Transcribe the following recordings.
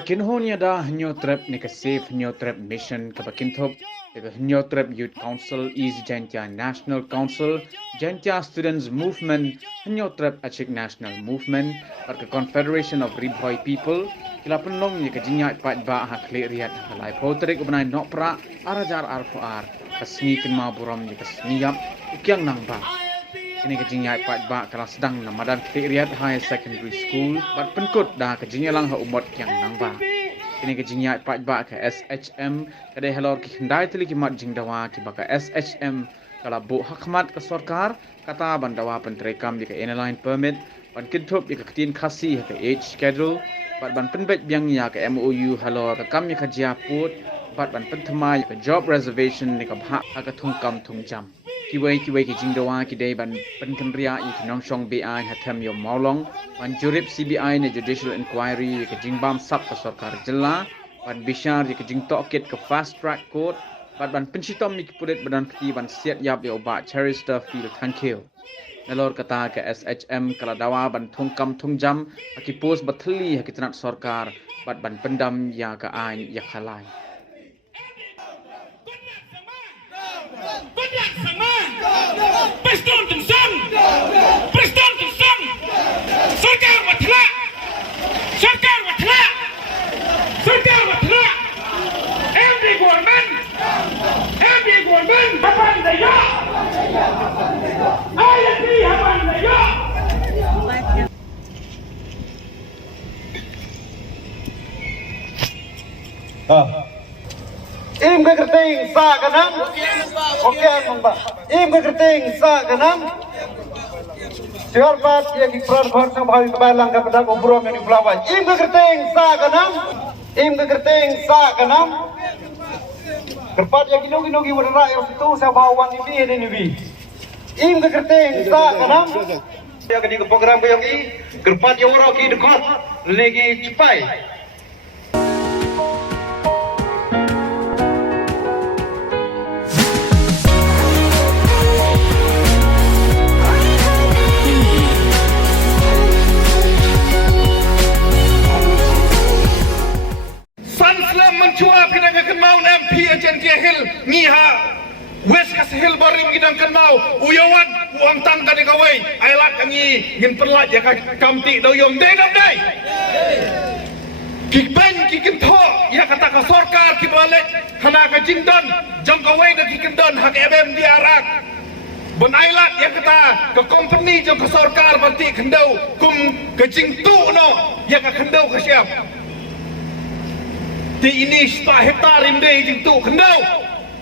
Kinhonia da Nyotrep Nika Safe Nyotrep Mission Kapakintop Nyotrep Youth Council East Jantia National Council Jantia Students Movement Nyotrep Achik National Movement Parka Confederation of Ribhoi People Kila penong Nika Jinya Pat Ba Hakli Riat Halai Potrik Ubnai Nopra Arajar Arfuar Kasni Kinma Buram Nika Sniyap Ukyang Nangba ini kejinya Pat Ba kelas sedang namadan Kriat High Secondary School bat penkut dah kejinya lang ha umot yang nangba ini kejinya Pat Ba ke SHM kadai halor ki hendai tili ki mat jing dawa ki ba ke SHM kala bu hakmat ke sarkar kata bandawa pentrekam di ke inline permit ban kidtop di ke ketin khasi ke age schedule bat ban penbet biang ya ke MOU halor ke kam ya ke jiaput bat ban pentmai ke job reservation di ke hak ke thungkam thungjam kiwai ki jingdawa ki dai ban penkendria i nong shong BI hatam yo maulong ban jurip CBI ne judicial inquiry ki jingbam sab ke sarkar jilla ban bishar ki jingtok kit ke fast track court ban pensitom ni ki purit badan peti ban siat yap yo ba Cherister Field Thankil nalor kata ke SHM kala dawa ban thungkam thungjam ki post bathli ki tanat sarkar ban pendam ya ka ain ya khalai Banyak sama Preston Tumsang Preston Tumsang Sarkar Watla Sarkar Watla Sarkar Watla MD Government Haban Daya INP Haban Daya Im ke kerting sa kanam. Okey Mbak. Im ke kerting sa kanam. Siarpat yang ikrar bangsa bahari kebalang kepada obrolan yang dipelawai. Im ke kerting sa kanam. Im ke kerting sa kanam. Kerpat yang gino-gino wadara yang itu saya bawa ini bi. Im ke kerting sa kanam. Yang di program yang ini kerpat yang orang ki dekat lagi cepai. Mencuap kita akan mau MP ajen ke hill ngiha West kas hill barim kita akan mau uyawan uang tangka di kawai ailat kangi ngin perlat ya kamti doyong dai dam dai kikben kikin tho ya kata ka sarkar ki balik hana ka jingdon jam kawai da kikin don hak MM di arak bon ailat ya kata ka company jam ka sarkar banti kendau kum ke jingtu no ya ka kendau ka siap di ini 10 hektar imdei jing tu kendau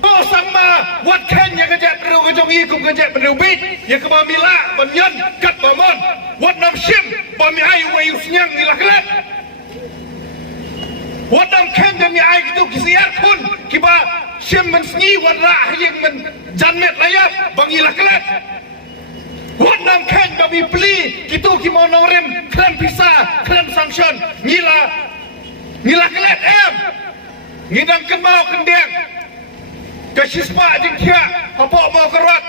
oh sama wat ken yang kejap beru kejong ikum kejap beru bit yang kebamila benyan kat bamon wat nam shim bami ai wayu senyang nila kelat wat nam ken yang ai gitu kisiar kun kiba shim mensni wat ra yang men janmet layap bangila kelat wat nam ken bami peli gitu kimonorem klan pisah klan sanction nila kelet ngidang kenmau kendeng kasispa jing kia apa mau kerat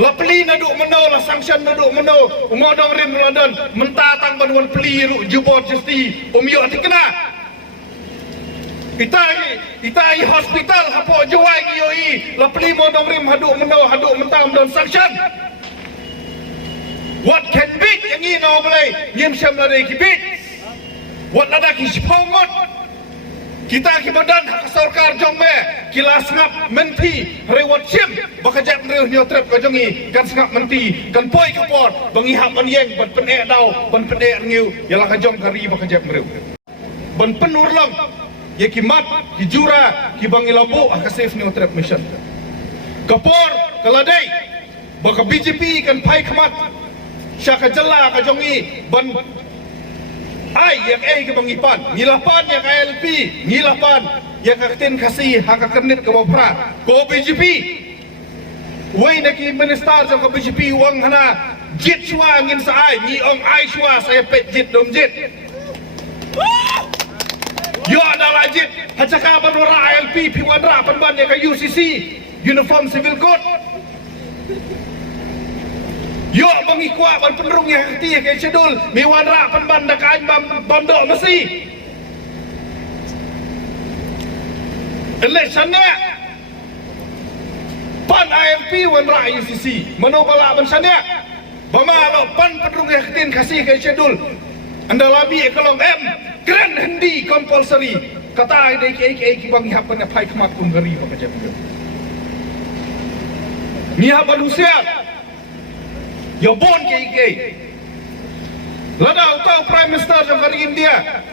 la peli naduk meno la sanction naduk meno umodong rim London mentatang banwan peli ru jubor justi umyo atikna itai hospital apa juai gioi la peli modong rim haduk meno haduk mentang dan sanction what can beat yang ini no boleh nyem syam la dei kibit wat nada ki sipongot kita ki badan hak sarkar jongme kila sengap menti rewat sim bakajak mreuh nyotrep kajongi kan sengap menti kan poi kapor bangi hak anyeng ban penek dau ban penek ngiu yalah kajong kari bakajak mreuh ban penurlam ye ki mat ki jura ki bangi lambu hak safe nyotrep mission kapor kaladai baka BJP kan pai khamat syaka jela kajongi ban ai yang ke bangipan ngilapan yang ALP ngilapan yang katin kasih hak kenit ke bopra ko BJP wei naki minister jang ko BJP wang hana jit shwa ngin sa ai ni ong ai shwa saya pet jit dom jit yo adalah jit hacaka banora ALP piwanra panban yang ke UCC uniform civil code yo mengikwa ban penrung yang hati ke cedul miwan ra pan banda kain bam dok mesti election-nya pan IMP wan ra UCC manobala ban sana bamalo pan pedrung yakin kasih ke schedule anda labi ekolong grand hindi compulsory kata ai ki bang hapan pai khamat kun gari bakaja ni ha manusia yo bon ke lada utau prime minister jam hari India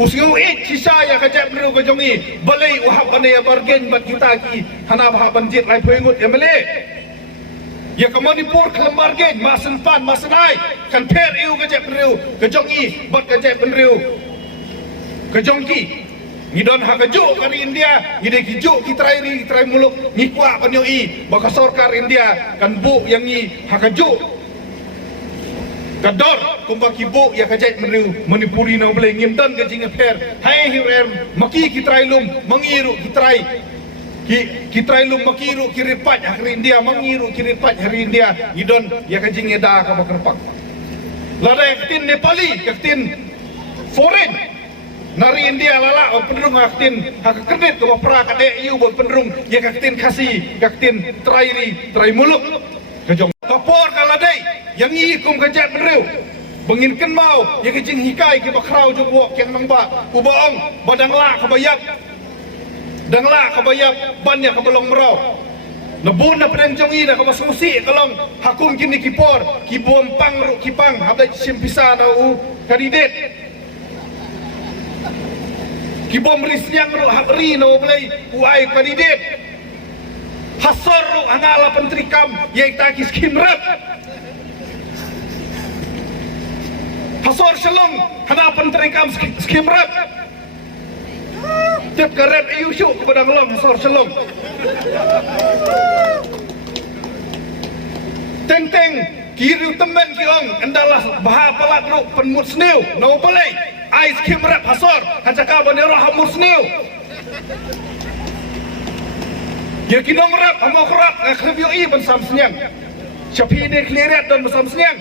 usiu kisah ya kajak beru ke jongi balai wahab ane ya bargain bat kita ki hana bah banjit lai pengut ya mele ya ke Manipur kelam bargain masen pan masen ai kan per iu kajak beru ke jongi bat kajak beru ke jongki ni don ha kejuk kari India ni de kijuk kitrai muluk ni kuat panyoi baka sarkar India kan bu yang ni ha kejuk kador kumba kibo ya kajai meriu Manipuri na boleh ngimdan ke jing affair hai hirer maki kitrai lum mangiru kitrai lum makiru kiripat hari India mangiru kiripat hari India idon ya kajing eda ka bakerpak lada yaktin Nepali yaktin foreign nari India lala pendrung yaktin hak kredit ke pra kade iu bol pendrung ya yaktin kasih yaktin trai muluk kejong kapor kaladai yang ikum kajat berew benginkan mau yang kejing hikai ke bakrau jubok yang nangba ubaong badangla kabayap banyak ke belong merau nebun na pedang jongi na kamasungsi kalong hakum kini kipor kibuam pang ru kipang habla simpisa na u kandidat kibom risnyang ru habri na ublay uai kandidat hasor ru hanala pentrikam yang takis kimrat hasor shalong hanapan terikam skimrat tip garep iusyuk kepada ngelong hasor shalong teng kiri temen kiong endalah bahapalat ruk penmut sniu no boleh ais skimrat hasor hacaka banero hamur sniu ya kinong rap hamok rap ngakhribioi bensam senyang syapi ini kliret dan bensam senyang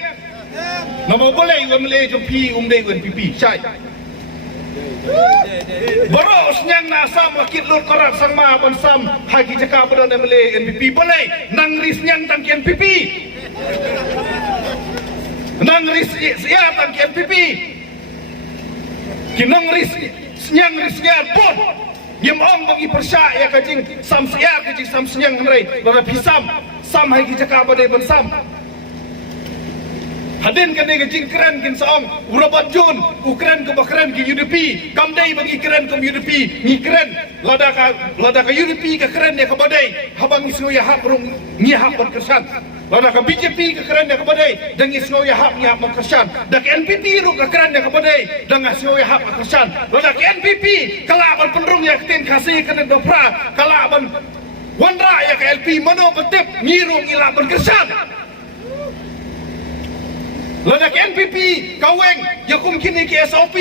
nama boleh umle jumpi umde pipi syai baru senyang nasam wakit lur korak sang ma bensam hagi jaka pada umle NPP boleh nang risnyang tangki NPP nang ris sia tangki NPP kinong risnyang pun Yemong bagi persya ya kajing sam sia kajing sam senyang ngerai pada pisam sam hagi jaka pada bensam hadin kan dia kecing keren kin saong urabat jun ukren ke bakren ke UDP kamdai bagi keren ke UDP ni keren lada ka UDP ke keren dia ke badai habang isno ya hak rung ni hak berkesan lada ka BJP ke keren dia ke badai dang isno ya hak ni hak berkesan dak NPP ru ke keren dia ke badai dang isno ya hak berkesan lada ka NPP kala ban penrung ya ketin kasih kena dopra kala ban wandra ya ke LP mano betip ngirung ila berkesan lada ke NPP kaweng ya kum kini ke SOP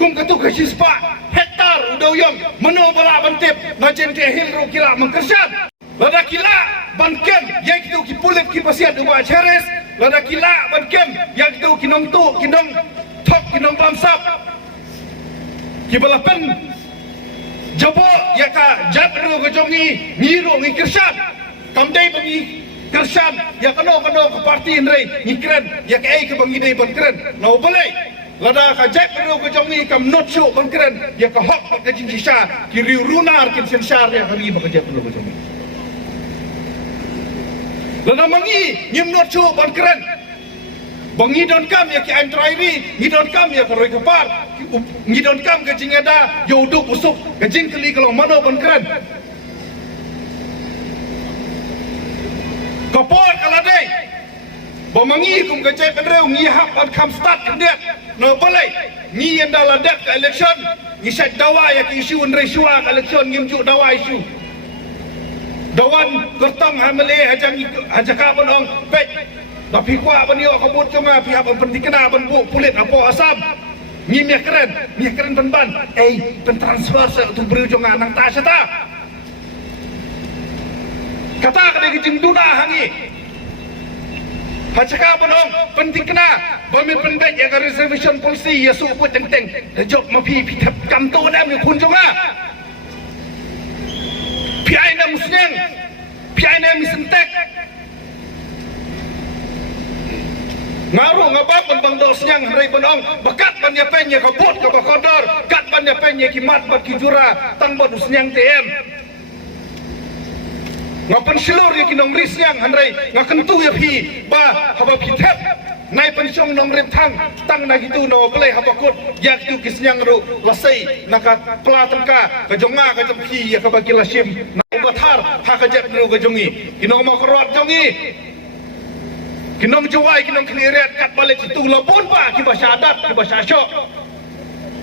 kum ketu ke sispa hektar udawyam meno bala bantip majen ke himro kila mengkersyat lada kila bankem yang kitu ki pulit ki pasiat uba ceres lada kila bankem yang kitu kinong tu kinong tok kinong bamsap ki balapen jabo ya ka jabru ke jongi ngiro ngkersyat kamdai bagi kersan ya kano ke parti ndrei ni keren ya ke ai ke bangidai ban keren no boleh lada ka jek ro ke jongi kam not show ban keren ya ke hok ke jinjisha ki riu runar kin sensar ya hari ba ke jek ro ke jongi lada mangi nyim not show ban keren bangi don kam ya ke an trairi ni don kam ya ke roi ke par ni don kam ke jingada yoduk usuk ke jing keli kalau mano ban keren kapor kaladai bamangi kum kecai pendreu ngi hak on kam start kendet no boleh ngi enda ladak ke election ngi set dawa ya ke isu ndrei suang election ngi mjuk dawa isu dawan kertang hamle hajaka bonong pek tapi kwa banio kabut cuma pihak pentikna ban bu pulit apo asam ngi mia keren ban pentransfer untuk beri jonga nang ta seta kata kada kecing duna hangi hacaka bonong penting kena bami pendek ya ke reservation policy ya suput teng-teng job mapi pitap kam to na mi kun jonga senyang piana misentek ngaru ngabab bang do senyang hari benong bakat ban ya penye kabut ka bakodor kat ban ya penye kimat bat kijura tang ban senyang TM ngapan silur ya kinong risnyang hanrai ngakentu ya pi ba haba pitep nai pensiong nong rem tang na gitu no boleh haba kut yak tu kisnyang ru lasai naka pelatengka kejonga kejemki ya kabagi lasim na ubathar ha kajep ru kejongi kinong ma korot jongi kinong jawai kinong kliret kat balik situ lopun pa ki bahasa adat ki bahasa syok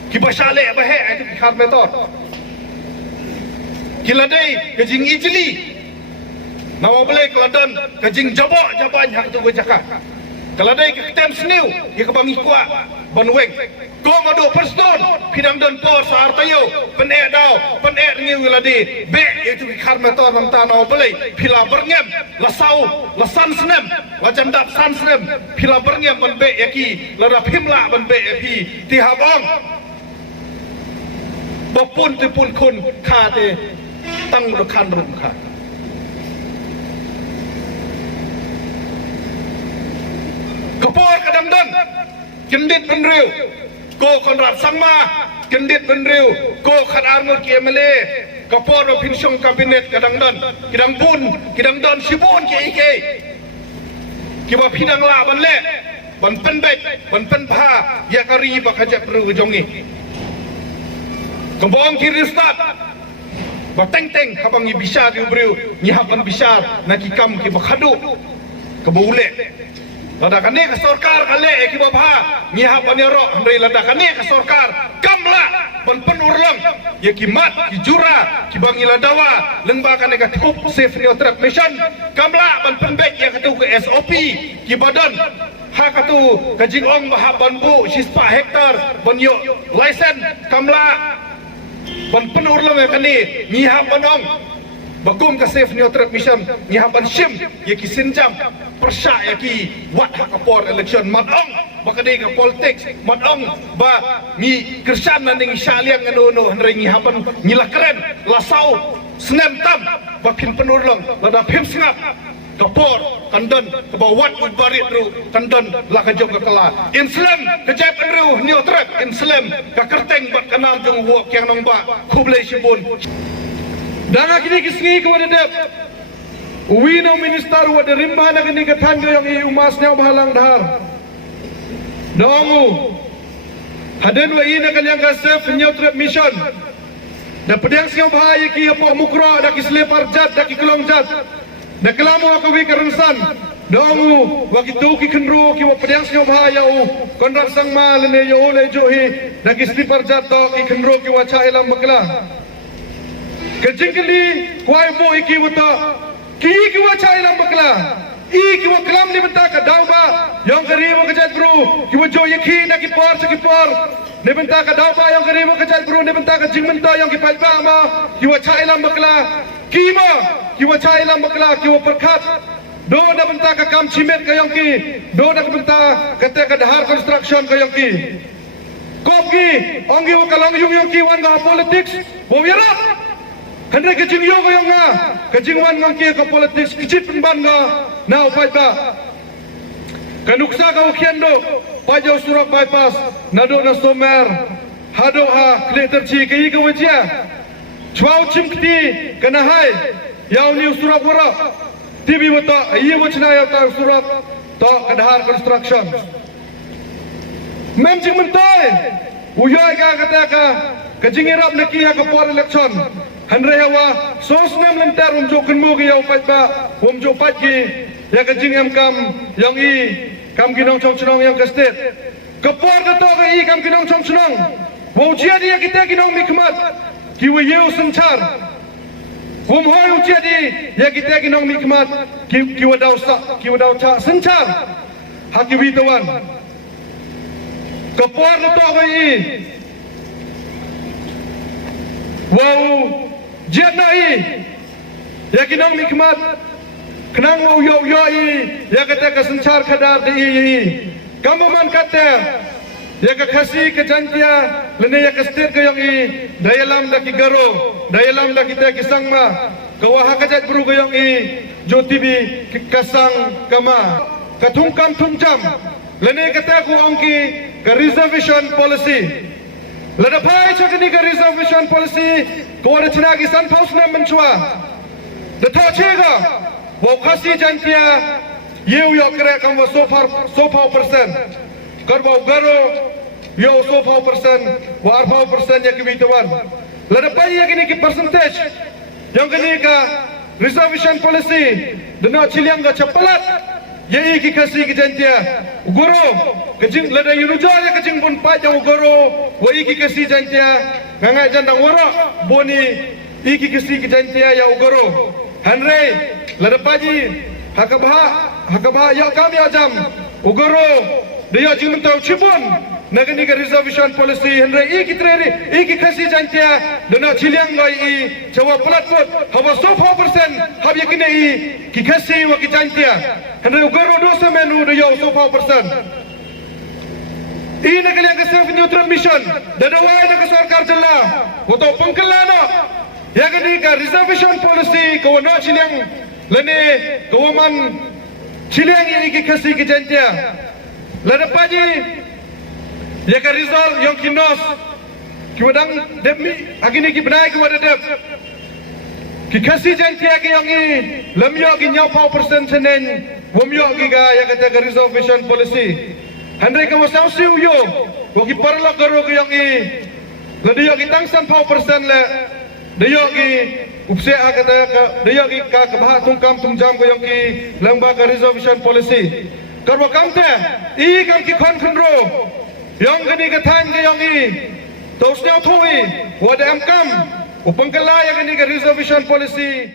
ki bahasa le bahe itu khar metor kiladai kejing ijli nawa boleh keladon kejing jabok jaban hak tu gojaka keladai ke ketem sniu ya kebangi kuat banweng ko madu perston pidang don por sar tayo pene dau pene ngiu ladi be itu khar metor nam ta nawa boleh pila berngem lasau lasan senem lajam dap san senem pila berngem ban be yaki lada pimla ban be yapi ti habang bapun ti pun kun kha te tang do khan rum kha kapor kadang don kendit benriu ko konrad sangma kendit benriu ko khadar mur ki emele kapor pinsong kabinet kadang don kidang don sibun ki ike kiba pidang la ban le ban pen bet ban pen pha ya kari ba khajap ru jongi kembong kiri start ba teng habang bisa di briu nyihapan bisa nakikam ki ba khadu kebule ladakan ni ke sorkar kale ki ba pha nyihapan ro andai ladakan ni ke sorkar kamla ban penurlang ya ki mat ki jura ki bangila dawa lembaga negatif safe neutral mission kamla ban penbek ya katu ke SOP ki badan ha katu kajing ong bah banbu sispa hektar ban yo license kamla ban penurlang ya kani nyihapan ong bakum ka safe neutral mission nyihapan sim ya ki sinjam persya ya ki wat hakapor election matong bakade ka politics matong ba ni kersan nanding syaliang ngano hanrai nyihapan nyilakren lasau senem tam bakin penurlang lada pim singap kapor kandan kebawat barit ru kandan la kajok kala islam kejap ru neutral islam ka kerteng bat kanal jong wok yang nong ba kublai sibun dan akini kisngi kepada dep uwi no minister wa derimba na kini katan yang i umas nya bahalang dahar dongu haden wa ina kaliang kasef neutral mission da pedang siang bahaya ki apa mukra da kislepar jat da kiklong jat da kelamu akawi karensan dongu wa kitu ki kenro ki wa pedang siang bahaya u konrak sang mal ne yo le johi da kislepar jat to ki kenro ki wa cha elam bakla kejingkeli kuai bo iki wata ki wa cha elam bakla ki wa kelam ni benta ka dauba yang kari wa kejat bro ki wa jo yakhi na ki por ne benta ka dauba yang kari wa kejat bro ne benta ka jingmenta yang ki palpa ma ki wa cha elam bakla ki wa cha elam bakla ki wa perkhat do na benta ka kam cimet ka yang ki do na benta ka te ka dahar construction ka yang ki kopi ongi wa kalang yung ki wan ga politics bo yara Henry kecing yo ko yang nga kecing wan ngang ki ka politics kicit ban nga na upai ba kanuksa ka ukiendo pajo surak bypass nado na somer hado ha kleter chi ki ka wajia chwau chimkti kana hai yaw ni surak wara tibi wata ayi wachna ya ta surak to kadhar construction mem jing mentai uyoy ka kata ka kecing irap neki ha ka por election Henry hawa sosnam lentar umjo kenmu ki yau patba umjo patki ya kajing am kam yang i kam kinong chong chnong yang ka state kapor ka to ka i kam kinong chong chnong wo chia dia kita kinong mikmat ki we yeu sanchar wom hoy chia di ya kita kinong mikmat ki wadau sa ki wadau cha sanchar haki wi tawan kapor ka to ka i wow Jernai, ya kinong mikmat, kenang mau yo ya kata kesencar kadar di, kamu man kata, ya kekasih kejantia, lene ya state ko yang i dayalam da ki garo dayalam da kita kisangma kawah kajat buru ko yang i jotibi kasang kama katung kam tung jam lene kata ko angki ka reservation policy lada pai chakni ka reservation policy ko ada china ki san paus na menchua da tho chega wo khasi jantia yeu yo kre kam wo so persen kar wo garo yo so 4% war 4% ya kibitawan lada pai ya kini ki percentage yang kini ka reservation policy dena chiliang ga chapalat ye ki kasi ki jantia goro kajing lada yunuja ya kajing pun pa jang goro wo ki kasi jantia ngangai jandang woro boni iki kasi ki jantia ya goro hanre lada paji hakabha ya kami ajam ugoro dia jing mentau chibun nagani ka reservation policy hanre iki trere iki kasi jantia dena chiliang ngai i chawa platpot hawa so 4% hab yakine i ki kasi wa ki jantia hanre ugoro dosa menu de yo so 4% ini kali yang kesal neutral mission dada wai na sarkar jalla woto pangkalana yakani ka reservation policy ko na chiliang lene ko man chiliang i ki kasi ki jantia lada paji ya ka result yang kinos kiwadang demi agini ki benai ki wada dep ki kasi jantia ki yang i lamyo ki nyau 4% senen wamyo ki ga ya ka ka reservation policy handai ka wasau siu yo wo ki parla garo ki yang i ladiyo ki tangsan 4% le dayo ki upse agata ka dayo ki ka bha tungkam tungjam ko yang ki lamba ka reservation policy karwa kamte i kam ki khon khunro yang kini katan ke yang i tosnya thui wada am kam upangkala yang kini ke reservation policy